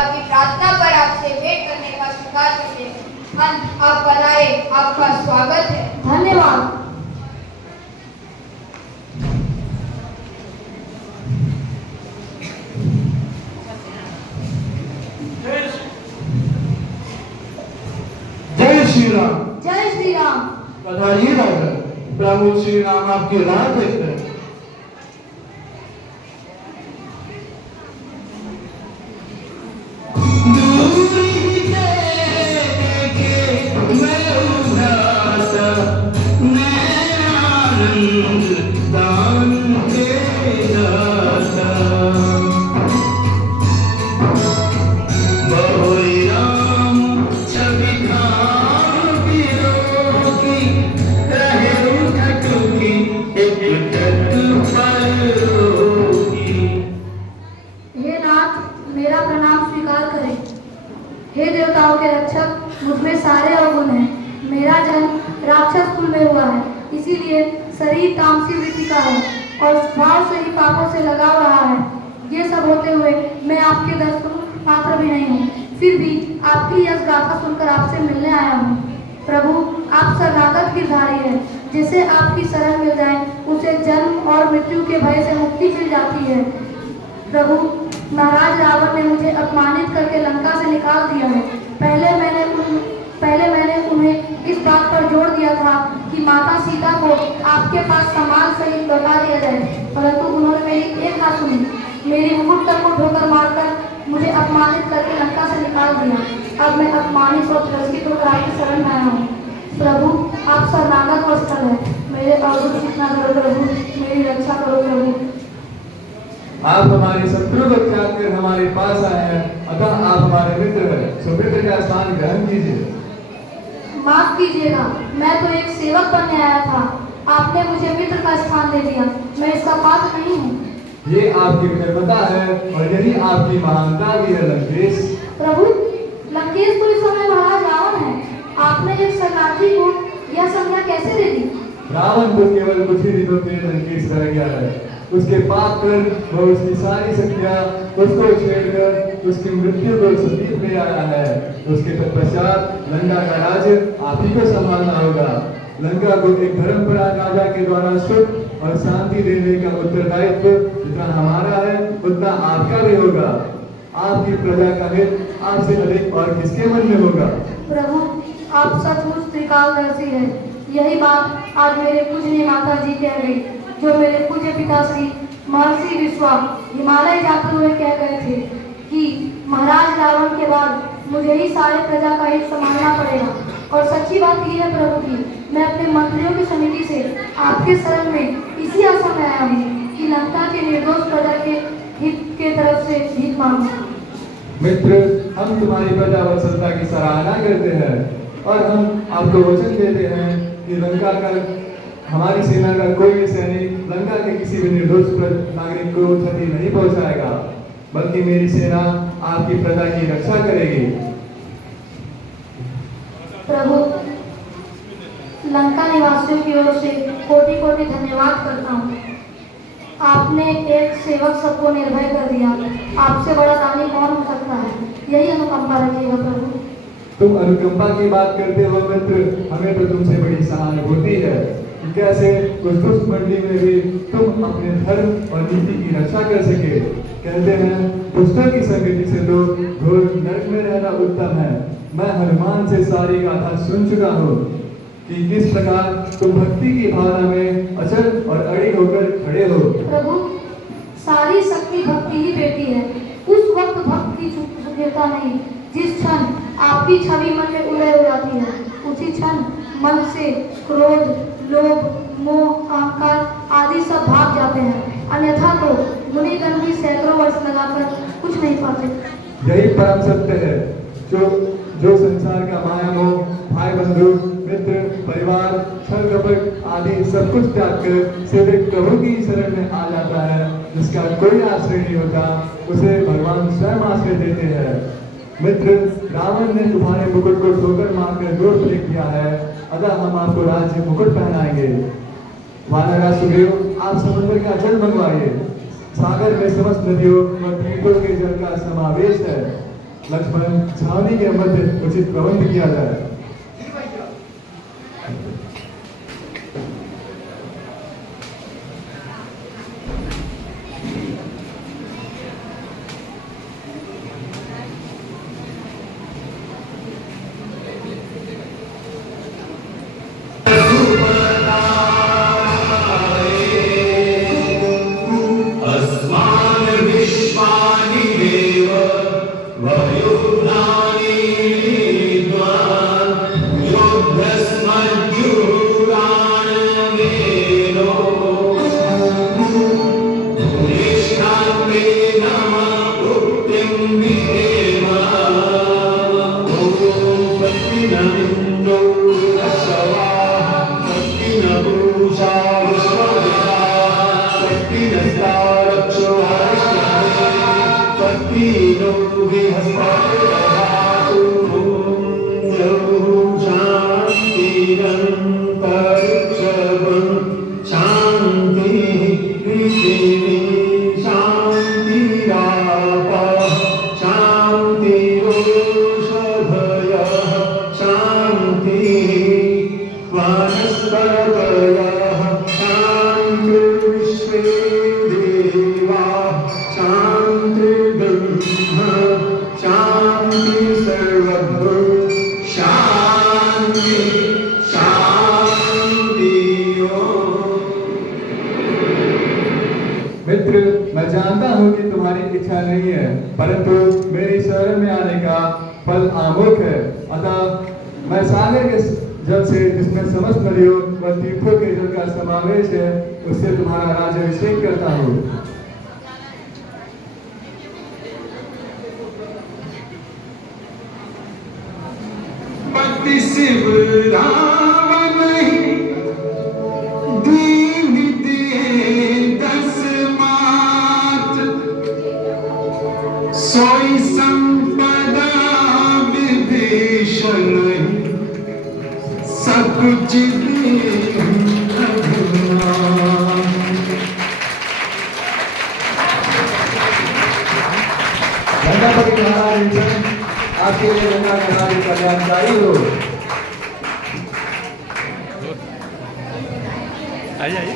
की प्रार्थना पर आपसे भेंट करने का स्वीकार करते हैं। आप पधारे, आपका स्वागत है। धन्यवाद। जय श्री राम। जय श्री राम। पधारिए राजा, प्रभु श्री राम आपकी राह देखते हैं। हे नाथ, मेरा प्रणाम स्वीकार करें। हे देवताओं के रक्षक, मुझ में सारे अवगुण हैं। मेरा जन्म राक्षस कुल में हुआ है, इसीलिए शरीर तामसी वृत्ति का है और स्वभाव से ही पापों से लगाव रहा है। ये सब होते हुए मैं आपके दर्शन मात्र भी नहीं हूँ, फिर भी आपकी यश गाथा सुनकर आपसे मिलने आया हूँ। प्रभु, आप शरणागत गिरधारी हैं। जिसे आपकी शरण मिल जाए उसे जन्म और मृत्यु के भय से मुक्ति मिल जाती है। प्रभु, महाराज रावण ने मुझे अपमानित करके लंका से निकाल दिया है। पहले मैंने उन्हें इस बात पर जोर दिया था कि माता सीता को आपके पास सम्मान सहित लौटा दिया जाए, परंतु उन्होंने मेरी एक ना सुनी। मेरी मुकुट तक को ठोकर मारकर मुझे अपमानित करके लंका से निकाल दिया। अब मैं अपमानित और तिरस्कृत होकर आपकी शरण में आया हूँ। प्रभु, आप शरणागत और स्थल है। मेरे अवगुण सूचना करो प्रभु, मेरी रक्षा करो प्रभु। आप हमारे शत्रु को त्याग कर हमारे पास आए हैं, अतः आप हमारे मित्र हैं। सो मित्र का स्थान ग्रहण कीजिए। माफ कीजिएगा, मैं तो एक सेवक बनने आया था। आपने मुझे मित्र का स्थान दे दिया। मैं इसका पात्र नहीं हूँ। ये आपकी विनम्रता है और यही आपकी महानता भी है लंकेश। प्रभु, लंकेश तो इस समय महाराज रावण है। आपने एक शरणार्थी को यह संज्ञा कैसे दे दी? रावण तो केवल कुछ ही दिनों में लंकेश रह गया है। उसके पाप कर वह उसकी सारी शक्तियां उसको छेड़कर उसकी मृत्यु को समीप ले आया है। उसके तत्पश्चात लंका का राज्य आप ही को संभालना होगा। लंका को एक धर्मपरायण राजा के द्वारा सुख और शांति देने का उत्तरदायित्व जितना हमारा है उतना आपका भी होगा। आपकी प्रजा का हित आपसे अधिक और किसके मन में होगा? प्रभु, आप सचमुच त्रिकालदर्शी हैं। यही बात आज मेरे पूजनीय माता जी कह गई, जो मेरे पूज्य पिता श्री महर्षि विश्वा हिमालय जाते हुए कह गए थे कि महाराज रावण के बाद मुझे ही सारे प्रजा का हित संभालना पड़ेगा। और सच्ची बात यह है प्रभु की मैं अपने मंत्रियों की समिति से आपके शरण में इसी आशा में आया हूँ कि लंका के निर्दोष प्रजा के हित के तरफ से भीख मांगू। मित्र, हम तुम्हारी प्रजा वत्सलता की सराहना करते हैं और हम आपको वचन देते हैं कि लंका का हमारी सेना का कोई भी सैनिक लंका के किसी भी निर्दोष नागरिक को क्षति नहीं पहुंचाएगा, बल्कि मेरी सेना आपकी प्रजा की रक्षा करेगी। प्रभु, लंका निवासियों की ओर से कोटि कोटि धन्यवाद करता हूँ। आपने एक सेवक सबको निर्भय कर दिया। आपसे बड़ा दानी कौन हो सकता है? यही अनुकंपा रखिएगा प्रभु। तुम अनुकंपा की बात करते हो मित्र, हमें तो तुमसे बड़ी सहानुभूति है कि कैसे उस दुष्ट मंडी में भी तुम अपने धर्म और नीति की रक्षा कर सके। कहते हैं दुष्टों की संगति से तो घोर नरक में रहना उत्तम है। मैं हनुमान से सारी गाथा सुन चुका हूँ कि किस प्रकार तुम भक्ति की भावना में अचल और अड़िग होकर खड़े हो। प्रभु, सारी शक्ति भक्ति ही देती है। उस वक्त भक्त की सुखता नहीं, जिस क्षण आपकी छवि मन में उदय हो जाती है, उसी क्षण मन से क्रोध, लोभ, मोह, अहंकार आदि सब भाग जाते हैं। अन्यथा तो मुनिगण भी सैकड़ों वर्ष लगाकर कुछ नहीं पाते। यही परम सत्य है। जो संसार का माया मोह, भाई बंधु, मित्र, परिवार, छल कपट आदि सब कुछ त्याग कर सीधे प्रभु की शरण में आ जाता है, जिसका कोई आश्रय नहीं होता, उसे भगवान स्वयं आश्रय देते हैं। मित्र, रावण ने तुम्हारे मुकुट को ठोकर मारकर दूर फेंक दिया है, अतः हम आपको राज्य मुकुट पहनाएंगे। वानराज सुग्रीव, आप समुद्र का जल मंगवाइए। सागर में समस्त नदियों और तीर्थों के जल का समावेश है। लक्ष्मण छावनी के मध्य उचित प्रबंध किया जाए। मित्र, मैं जानता हूँ कि तुम्हारी इच्छा नहीं है, परंतु मेरी शरण में आने का फल आमोक है। अतः मैं सागर के जल से, जिसमें समस्त नदियों व तीर्थों के जल का समावेश है, उससे तुम्हारा राज्याभिषेक करता हूँ। पति शिव राम नहीं दीन दे दस मात, सोई संपदा विभीषण सब कुछ गंगापति महाराज आपके लिए गंगा महाराज कल्याणकारी हो। आइए आइए।